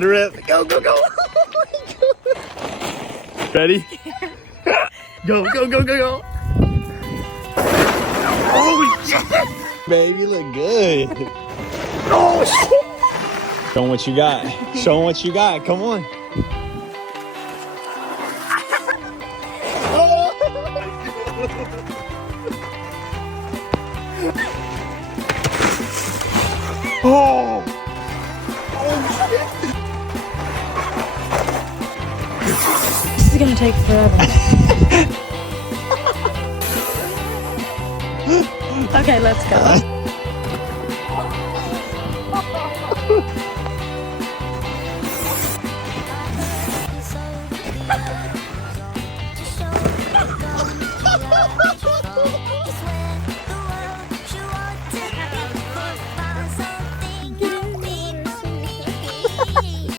Rip. Go, go, go. Ready? Go, go, go, go, go. Oh, shit. Baby, look good. Oh, shit. Show 'em what you got. Show 'em what you got. Come on. Oh. This is gonna take forever. Okay, let's go.